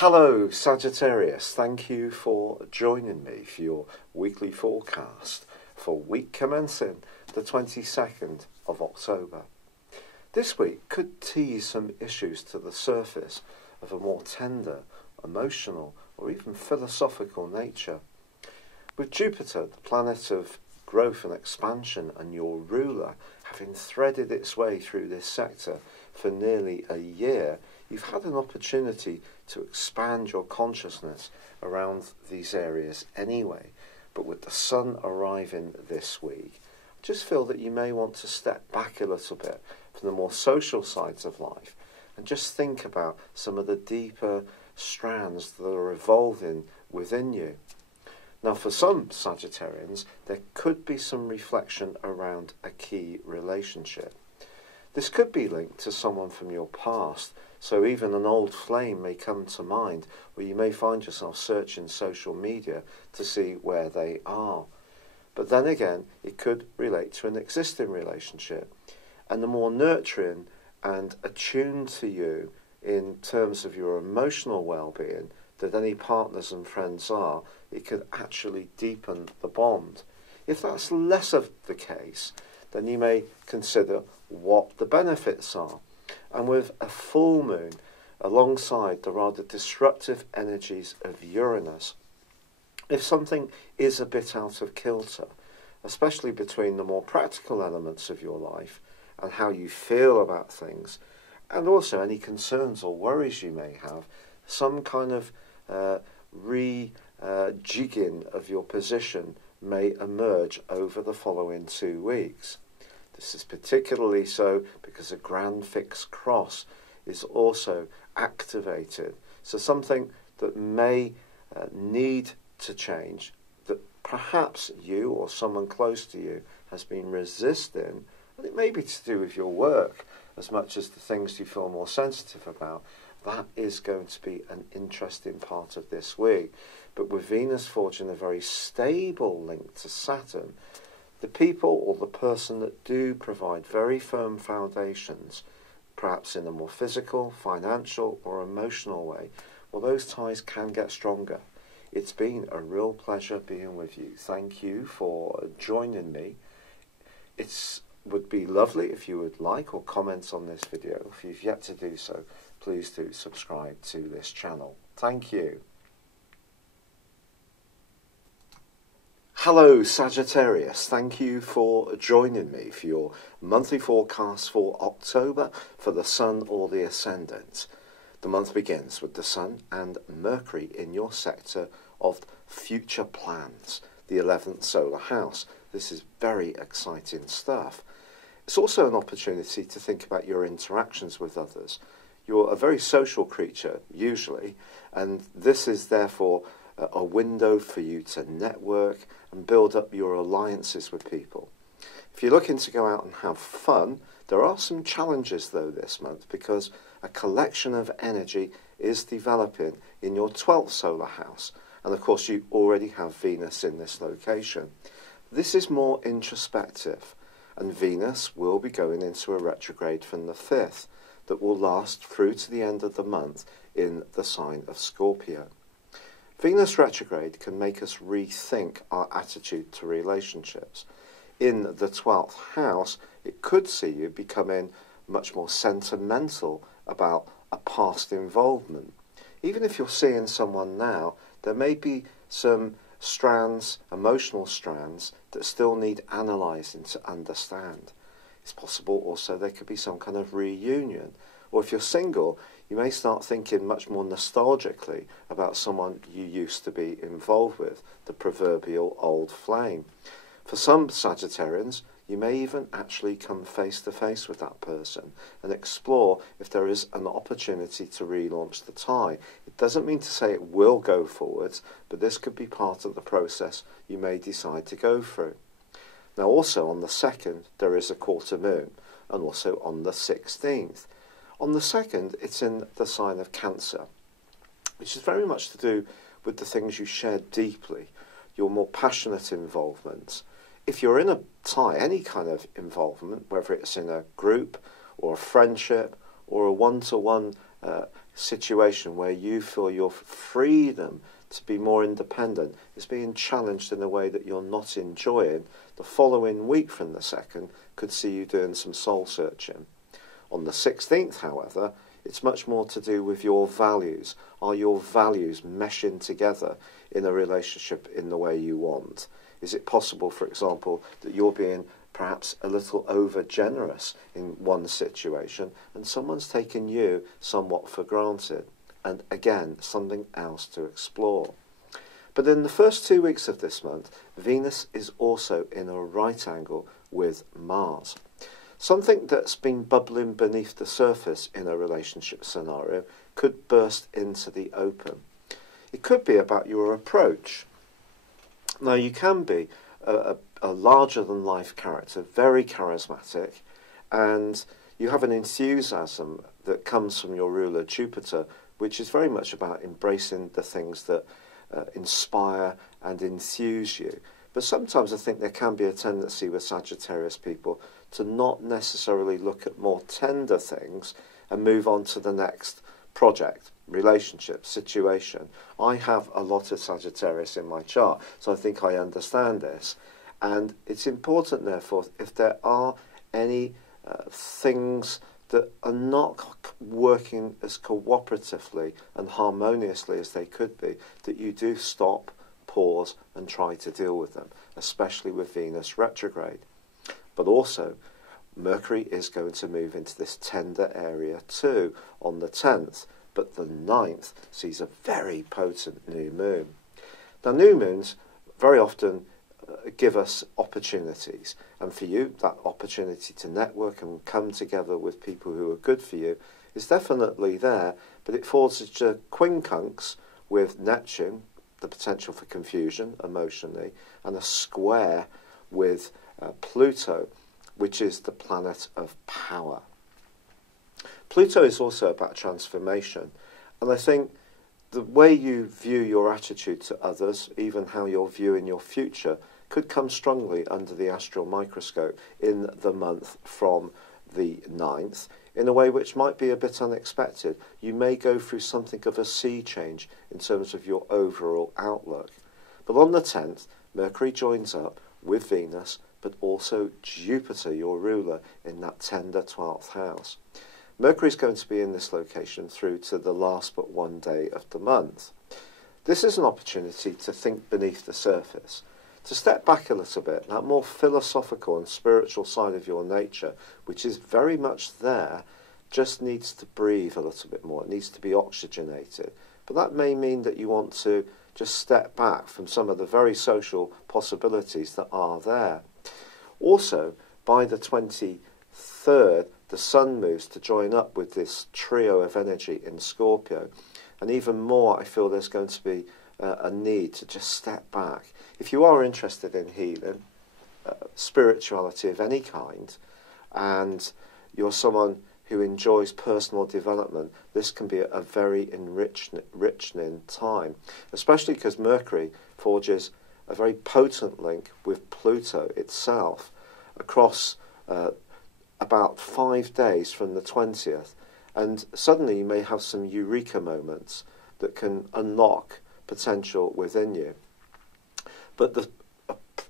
Hello Sagittarius, thank you for joining me for your weekly forecast for week commencing the 22nd of October. This week could tease some issues to the surface of a more tender, emotional or even philosophical nature. With Jupiter, the planet of growth and expansion, and your ruler having threaded its way through this sector for nearly a year, you've had an opportunity to expand your consciousness around these areas anyway. But with the Sun arriving this week, I just feel that you may want to step back a little bit from the more social sides of life and just think about some of the deeper strands that are evolving within you. Now, for some Sagittarians, there could be some reflection around a key relationship. This could be linked to someone from your past, so even an old flame may come to mind, or you may find yourself searching social media to see where they are. But then again, it could relate to an existing relationship, and the more nurturing and attuned to you in terms of your emotional well-being that any partners and friends are, it could actually deepen the bond. If that's less of the case, then you may consider what the benefits are. And with a full moon alongside the rather disruptive energies of Uranus, if something is a bit out of kilter, especially between the more practical elements of your life and how you feel about things, and also any concerns or worries you may have, some kind of rejigging of your position may emerge over the following 2 weeks. This is particularly so because a grand fixed cross is also activated. So something that may need to change, that perhaps you or someone close to you has been resisting, and it may be to do with your work as much as the things you feel more sensitive about. That is going to be an interesting part of this week. But with Venus forging a very stable link to Saturn, the people or the person that do provide very firm foundations, perhaps in a more physical, financial or emotional way, well, those ties can get stronger. It's been a real pleasure being with you. Thank you for joining me. It would be lovely if you would like or comment on this video. If you've yet to do so, please do subscribe to this channel. Thank you. Hello Sagittarius, thank you for joining me for your monthly forecast for October for the Sun or the Ascendant. The month begins with the Sun and Mercury in your sector of future plans, the 11th solar house. This is very exciting stuff. It's also an opportunity to think about your interactions with others. You're a very social creature, usually, and this is therefore a window for you to network and build up your alliances with people. If you're looking to go out and have fun, there are some challenges though this month, because a collection of energy is developing in your 12th solar house, and of course you already have Venus in this location. This is more introspective, and Venus will be going into a retrograde from the 5th that will last through to the end of the month in the sign of Scorpio. Venus retrograde can make us rethink our attitude to relationships. In the 12th house, it could see you becoming much more sentimental about a past involvement. Even if you're seeing someone now, there may be some strands, emotional strands, that still need analysing to understand. It's possible also there could be some kind of reunion. Or if you're single, you may start thinking much more nostalgically about someone you used to be involved with, the proverbial old flame. For some Sagittarians, you may even actually come face to face with that person and explore if there is an opportunity to relaunch the tie. It doesn't mean to say it will go forwards, but this could be part of the process you may decide to go through. Now also on the 2nd, there is a quarter moon, and also on the 16th. On the 2nd, it's in the sign of Cancer, which is very much to do with the things you share deeply, your more passionate involvements. If you're in a tie, any kind of involvement, whether it's in a group or a friendship or a one-to-one situation where you feel your freedom to be more independent is being challenged in a way that you're not enjoying, the following week from the 2nd could see you doing some soul searching. On the 16th, however, it's much more to do with your values. Are your values meshing together in a relationship in the way you want? Is it possible, for example, that you're being perhaps a little over generous in one situation and someone's taken you somewhat for granted? And again, something else to explore. But in the first 2 weeks of this month, Venus is also in a right angle with Mars. Something that's been bubbling beneath the surface in a relationship scenario could burst into the open. It could be about your approach. Now, you can be a larger-than-life character, very charismatic, and you have an enthusiasm that comes from your ruler Jupiter, which is very much about embracing the things that inspire and enthuse you. But sometimes I think there can be a tendency with Sagittarius people to not necessarily look at more tender things and move on to the next project, relationship, situation. I have a lot of Sagittarius in my chart, so I think I understand this. And it's important, therefore, if there are any things that are not working as cooperatively and harmoniously as they could be, that you do stop, pause and try to deal with them, especially with Venus retrograde. But also, Mercury is going to move into this tender area too on the 10th, but the 9th sees a very potent new moon. Now, new moons very often give us opportunities, and for you, that opportunity to network and come together with people who are good for you is definitely there, but it falls into quincunx with Neptune, the potential for confusion emotionally, and a square with Pluto, which is the planet of power. Pluto is also about transformation, and I think the way you view your attitude to others, even how you're viewing your future, could come strongly under the astral microscope in the month from the 9th, in a way which might be a bit unexpected. You may go through something of a sea change in terms of your overall outlook. But on the 10th, Mercury joins up with Venus, but also Jupiter, your ruler, in that tender 12th house. Mercury is going to be in this location through to the last but one day of the month. This is an opportunity to think beneath the surface, to step back a little bit. That more philosophical and spiritual side of your nature, which is very much there, just needs to breathe a little bit more. It needs to be oxygenated. But that may mean that you want to just step back from some of the very social possibilities that are there. Also, by the 23rd, the Sun moves to join up with this trio of energy in Scorpio. And even more, I feel there's going to be a need to just step back. If you are interested in healing, spirituality of any kind, and you're someone who enjoys personal development, this can be a very enriching time, especially because Mercury forges a very potent link with Pluto itself across about 5 days from the 20th, and suddenly you may have some eureka moments that can unlock potential within you. But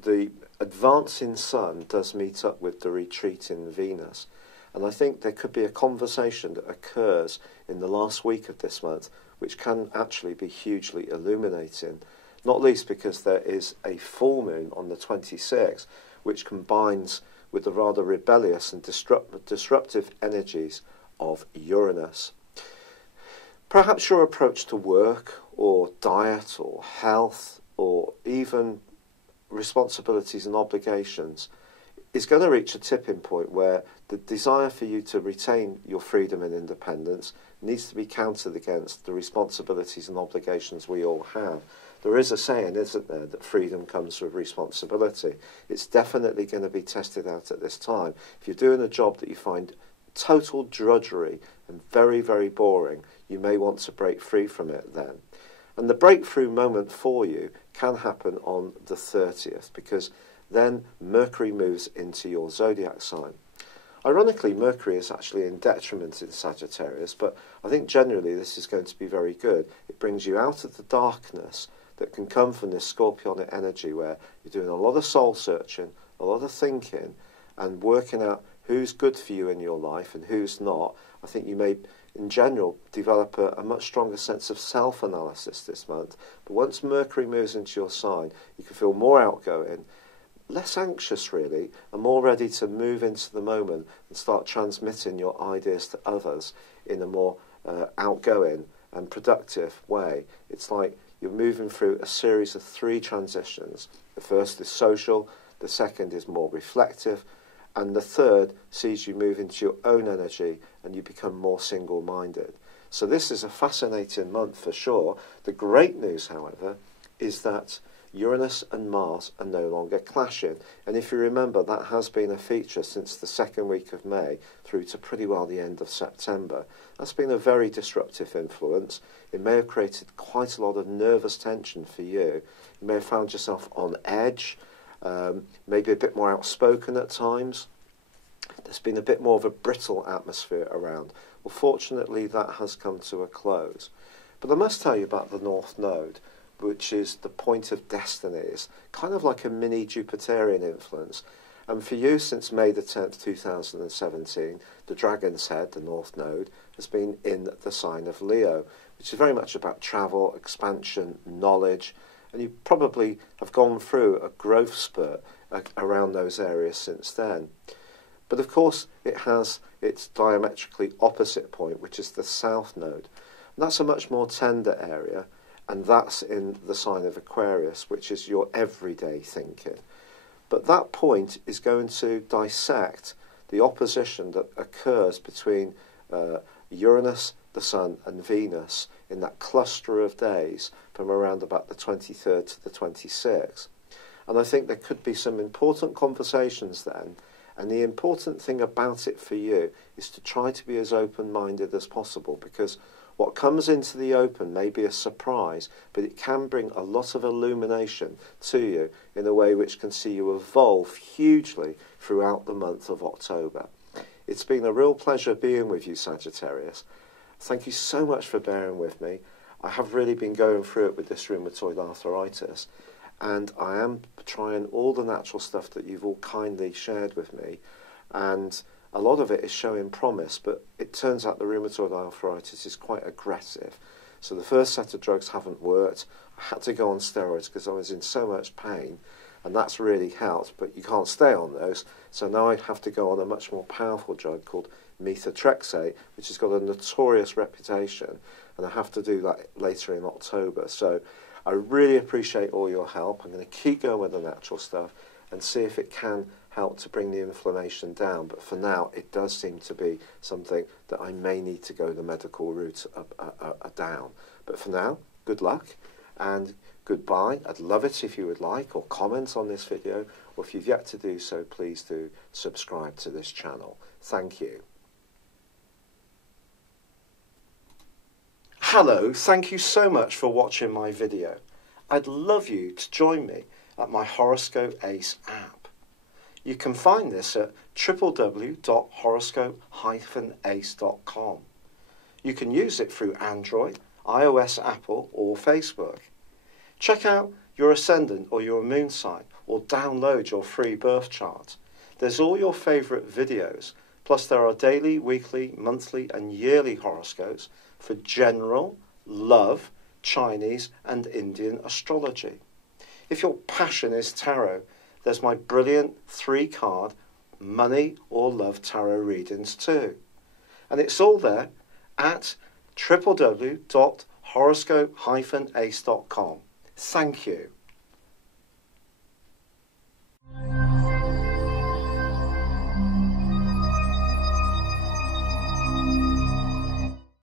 the advancing Sun does meet up with the retreating Venus, and I think there could be a conversation that occurs in the last week of this month which can actually be hugely illuminating, not least because there is a full moon on the 26th which combines with the rather rebellious and disruptive energies of Uranus. Perhaps your approach to work or diet or health or even responsibilities and obligations is going to reach a tipping point where the desire for you to retain your freedom and independence needs to be countered against the responsibilities and obligations we all have. There is a saying, isn't there, that freedom comes with responsibility. It's definitely going to be tested out at this time. If you're doing a job that you find total drudgery and very, very boring, you may want to break free from it then. And the breakthrough moment for you can happen on the 30th, because then Mercury moves into your zodiac sign. Ironically, Mercury is actually in detriment in Sagittarius, but I think generally this is going to be very good. It brings you out of the darkness that can come from this Scorpionic energy where you're doing a lot of soul searching, a lot of thinking, and working out who's good for you in your life and who's not. I think you may, in general, develop a much stronger sense of self-analysis this month. But once Mercury moves into your sign, you can feel more outgoing, less anxious really, and more ready to move into the moment and start transmitting your ideas to others in a more outgoing and productive way. It's like you're moving through a series of 3 transitions. The first is social, the second is more reflective, and the third sees you move into your own energy and you become more single-minded. So this is a fascinating month for sure. The great news, however, is that Uranus and Mars are no longer clashing. And if you remember, that has been a feature since the second week of May through to pretty well the end of September. That's been a very disruptive influence. It may have created quite a lot of nervous tension for you. You may have found yourself on edge, maybe a bit more outspoken at times. There's been a bit more of a brittle atmosphere around. Well, fortunately, that has come to a close. But I must tell you about the North Node, which is the point of destiny. It's kind of like a mini Jupiterian influence. And for you, since May the 10th, 2017, the Dragon's Head, the North Node, has been in the sign of Leo, which is very much about travel, expansion, knowledge, and you probably have gone through a growth spurt around those areas since then. But of course, it has its diametrically opposite point, which is the South Node. And that's a much more tender area, and that's in the sign of Aquarius, which is your everyday thinking. But that point is going to dissect the opposition that occurs between Uranus, the Sun, and Venus in that cluster of days from around about the 23rd to the 26th. And I think there could be some important conversations then. And the important thing about it for you is to try to be as open-minded as possible, because what comes into the open may be a surprise, but it can bring a lot of illumination to you in a way which can see you evolve hugely throughout the month of October. It's been a real pleasure being with you, Sagittarius. Thank you so much for bearing with me. I have really been going through it with this rheumatoid arthritis, and I am trying all the natural stuff that you've all kindly shared with me, and a lot of it is showing promise, but it turns out the rheumatoid arthritis is quite aggressive. So the first set of drugs haven't worked. I had to go on steroids because I was in so much pain, and that's really helped, but you can't stay on those. So now I have to go on a much more powerful drug called methotrexate, which has got a notorious reputation, and I have to do that later in October. So I really appreciate all your help. I'm going to keep going with the natural stuff and see if it can help to bring the inflammation down. But for now, it does seem to be something that I may need to go the medical route down. But for now, good luck and goodbye. I'd love it if you would like or comment on this video, or if you've yet to do so, please do subscribe to this channel. Thank you. Hello, thank you so much for watching my video. I'd love you to join me at my Horoscope Ace app. You can find this at www.horoscope-ace.com. You can use it through Android, iOS, Apple, or Facebook. Check out your ascendant or your moon sign, or download your free birth chart. There's all your favourite videos, plus there are daily, weekly, monthly and yearly horoscopes for general, love, Chinese and Indian astrology. If your passion is tarot, there's my brilliant 3-card money or love tarot readings too. And it's all there at www.horoscope-ace.com. Thank you.